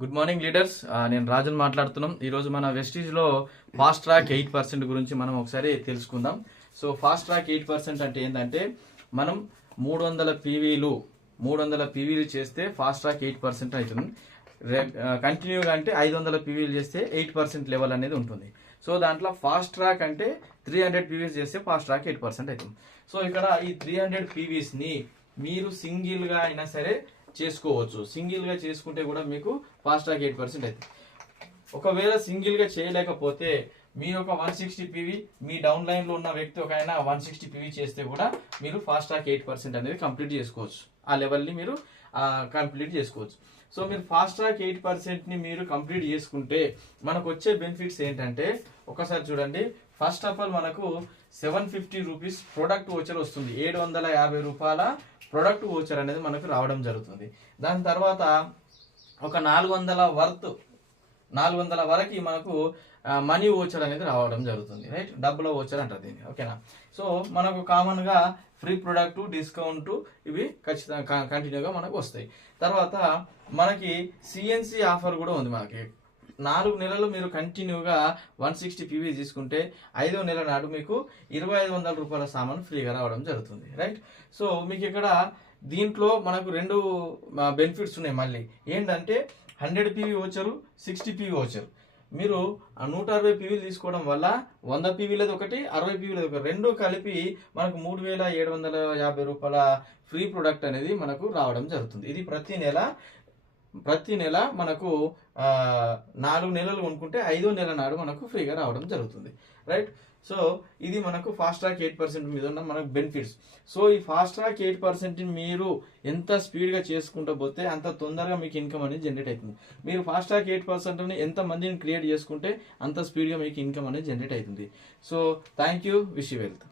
Good morning leaders. నేను రాజన్ మాట్లాడుతున్నాం. ఈరోజు మన వెస్టీజ్లో ఫాస్ట్ ట్రాక్ 8% గురించి మనం ఒకసారి తెలుసుకుందాం. సో ఫాస్ట్ ట్రాక్ 8% అంటే ఏంటంటే మనం 300 పీవీలు చేస్తే ఫాస్ట్ ట్రాక్ 8% అవుతుంది. కంటిన్యూగా అంటే 500 పీవీలు చేస్తే 8% లెవెల్ అనేది ఉంటుంది. సో దాంట్లో ఫాస్ట్ ట్రాక్ అంటే 300 పీవీస్ చేస్తే ఫాస్ట్ ట్రాక్ 8% అవుతుంది. సో ఇక్కడ ఈ 300 పీవీస్ని మీరు సింగిల్గా అయినా సరే చేసుకోవచ్చు. సింగిల్గా చేసుకుంటే కూడా మీకు ఫాస్ట్ ట్రాక్ 8% అవుతుంది. ఒకవేళ సింగిల్గా చేయలేకపోతే మీరు ఒక 160 పీవీ మీ డౌన్ లైన్లో ఉన్న వ్యక్తి ఒక ఆయన 160 పీవీ చేస్తే కూడా మీరు ఫాస్ట్ ట్రాక్ 8% అనేది కంప్లీట్ చేసుకోవచ్చు. ఆ లెవెల్ని మీరు కంప్లీట్ చేసుకోవచ్చు. సో మీరు ఫాస్ట్ ట్రాక్ 8%ని మీరు కంప్లీట్ చేసుకుంటే మనకు వచ్చే బెనిఫిట్స్ ఏంటంటే ఒకసారి చూడండి. ఫస్ట్ ఆఫ్ ఆల్ మనకు 750 రూపీస్ ప్రొడక్ట్ వోచర్ వస్తుంది. 750 రూపాయల ప్రొడక్ట్ వోచర్ అనేది మనకు రావడం జరుగుతుంది. దాని తర్వాత ఒక 400 వరకు మనకు మనీ ఓచర్ అనేది రావడం జరుగుతుంది. రైట్, డబ్బుల ఓచర్ అంటారు దీన్ని. ఓకేనా. సో మనకు కామన్గా ఫ్రీ ప్రొడక్ట్, డిస్కౌంట్ ఇవి ఖచ్చితంగా కంటిన్యూగా మనకు వస్తాయి. తర్వాత మనకి సిఎన్సి ఆఫర్ కూడా ఉంది. మనకి 4 నెలలు మీరు కంటిన్యూగా 160 పీవీ తీసుకుంటే 5వ నెల నాడు మీకు 2500 రూపాయల సామాన్ ఫ్రీగా రావడం జరుగుతుంది. రైట్. సో మీకు ఇక్కడ దీంట్లో మనకు 2 బెనిఫిట్స్ ఉన్నాయి. మళ్ళీ ఏంటంటే 100 పీవీ వచ్చారు, 60 పీవీ వచ్చారు. మీరు 160 పీవీలు తీసుకోవడం వల్ల 100 పీవీలది ఒకటి, 60 పీవీలది ఒకటి, రెండు కలిపి మనకు 3750 రూపాయల ఫ్రీ ప్రొడక్ట్ అనేది మనకు రావడం జరుగుతుంది. ఇది ప్రతి నెల మనకు 4 నెలలు కొనుక్కుంటే 5వ నెల నాడు మనకు ఫ్రీగా రావడం జరుగుతుంది. రైట్. సో ఇది మనకు ఫాస్ట్ ట్రాక్ 8% మీద ఉన్న మనకు బెనిఫిట్స్. సో ఈ ఫాస్ట్ ట్రాక్ 8% మీరు ఎంత స్పీడ్గా చేసుకుంటూ పోతే అంత తొందరగా మీకు ఇన్కమ్ అనేది జనరేట్ అవుతుంది. మీరు ఫాస్ట్ ట్రాక్ 8%ని ఎంత మందిని క్రియేట్ చేసుకుంటే అంత స్పీడ్గా మీకు ఇన్కమ్ అనేది జనరేట్ అవుతుంది. So thank you. Wish you wealth.